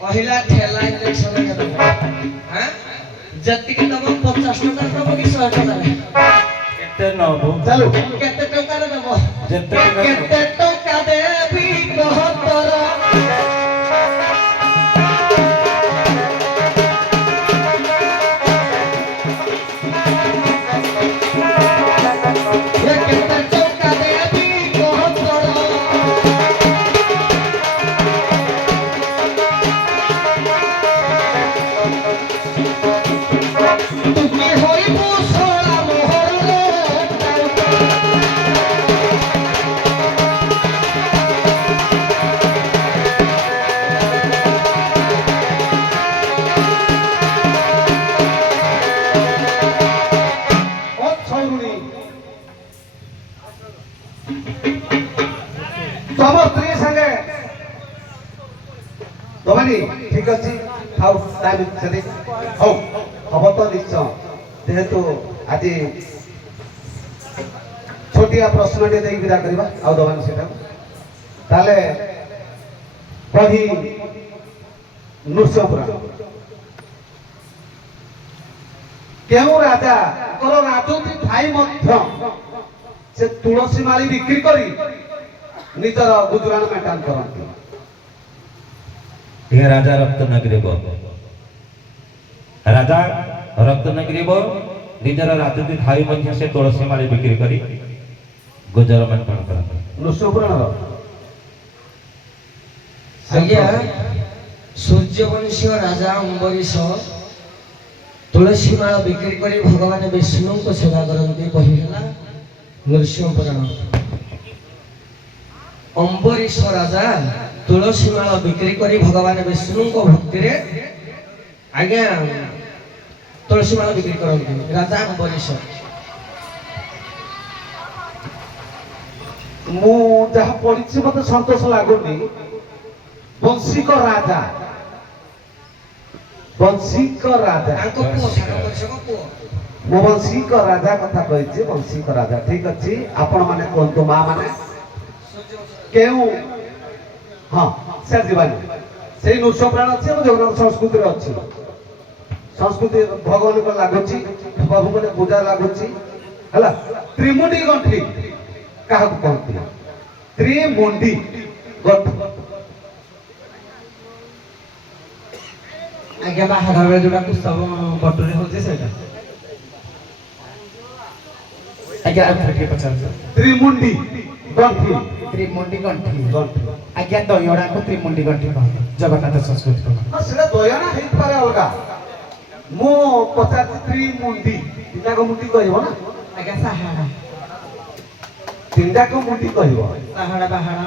पहला ठेला इंजेक्शन हां जति के दम 50 टका दबो कि 100 टका केते नबो चलो केते टका रे दबो केते टका देबी कहतर ठीक अच्छी खाऊ टाइम से हौ हम तो निश्चय जेहेतु आज छोटिया प्रश्न टे देई विदा करबा आ दबान सेटा ताले कही नृसिंहपुरा केउ राजा करो राजूती थाई मध्य से तुलसी माली बिक्री करी नितर गुजरान मेटान करंती ये राजा रत्नगिरी बो राजा रत्नगिरी बो निजर राजूती थाई मध्य से तुलसी माली बिक्री करी गुजर मेटान करंती नृसिंहपुरा आज्ञा सूर्यवंशी राजा अम्बरीश तुलसी माला बिक्री करी भगवान विष्णु को सेवा करती कहिला नृसिंहपुराण अम्बरीश राजा तुलसी माला बिक्री करी भगवान विष्णु को भक्ति रे आज्ञा तुलसी माला बिक्री करती राजा अम्बरीश मु जहा पढ़ी मत संतोष लगुनि वंशिक राजा वंशिक राजा मु वंशिक राजा कथा कही वंशिक राजा ठीक अच्छी आपण माने कहतु माँ माने केउ हाँ सर जीवानी से नृसिंहपुराण अच्छी जगन्नाथ संस्कृति अच्छी संस्कृति भगवान को लगुच प्रभु को पूजा लगुच है त्रिमुंडी गंठी क्या कहती त्रिमुंडी गंठी आज्ञा बाहर बेले जोटा पुस्तक बटुरी होचे सेटा आज्ञा आथरे पचार त्रिमुंडी गंठी त्रिमुंडी गंठी आज्ञा दयड़ा को त्रिमुंडी गंठी कह जगन्नाथ संस्कृति हां सेटा दयड़ा हेइ पारे अलगा मो पचार त्रिमुंडी तिना को मुंडी कहबो ना आज्ञा सहाड़ा तिनटा को मुंडी कहबो सहाड़ा बाहाड़ा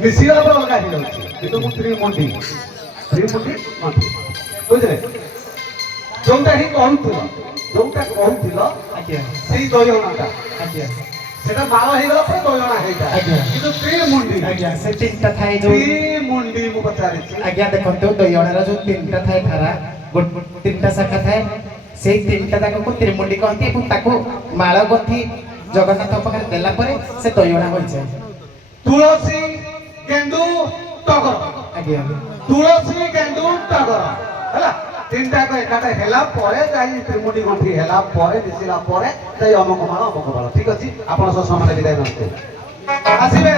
मिसिला पर अलगा ही रहउची किंतु मु त्रिमुंडी गंठी बुझले जोंटा ही कहउथिलो आज्ञा सेई दयणाटा आज्ञा सेटा माल हे गला पर दयणा हेइटा किंतु त्रिमुंडी आज्ञा से तीनटा थाए जो त्रिमुंडी मु पचारिछि आज्ञा देखंतो दयणारा जो तीनटा थाए थारा तीनटा शाखा थाए से तीनटा ताको को त्रिमुंडी कहती एवं ताको माळ गंठी जगन्नाथ पखरे देला परे से दयणा होई जाय तुलसी गेंदू टगर आज्ञा तुलसी गेंदू टगर हला तीनटा को एकाटा हेला परे जाई त्रिमुंडी गंठी हेला परे दिसिला परे जाई अमक माळ ठीक अछि आपण सब समान विदाय नते आसीबे